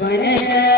Whenever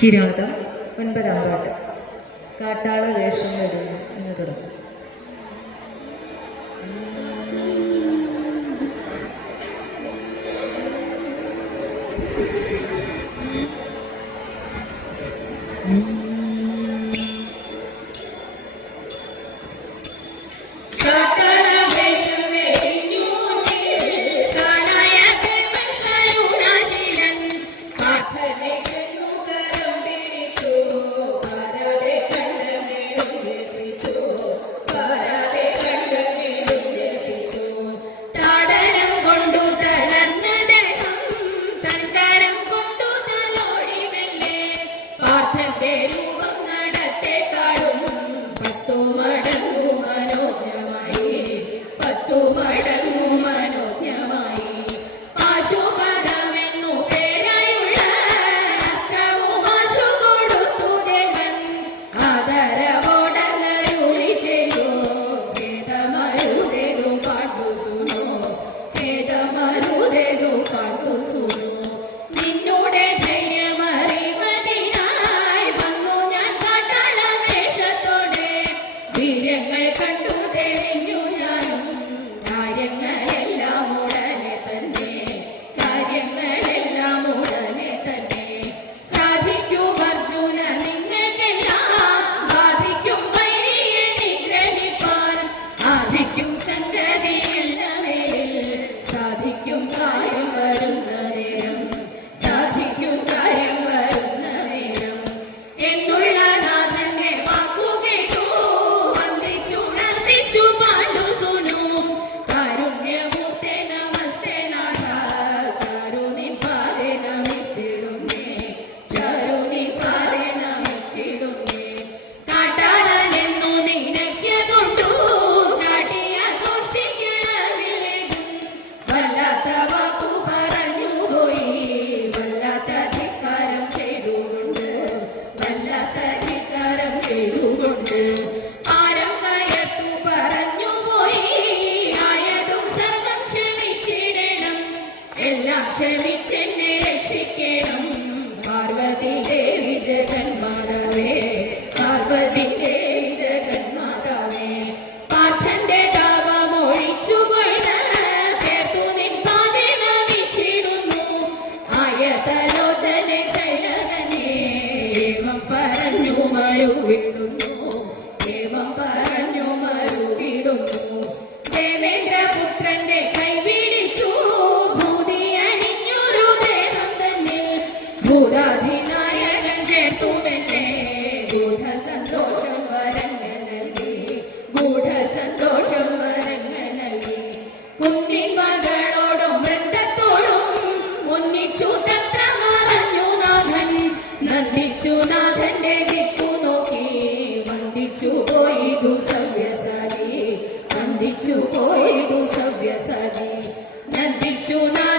Kiratham ഒൻപതാം പാട്ട് കാട്ടാള വേഷം വരുന്നു എന്ന് തുടങ്ങും Mm-hmm. പാർത്ഥന്റെ രൂപം നടത്തെ Katie. നന്ദിച്ചു പോയിടു സവ്യസതി നന്ദിച്ചു നാ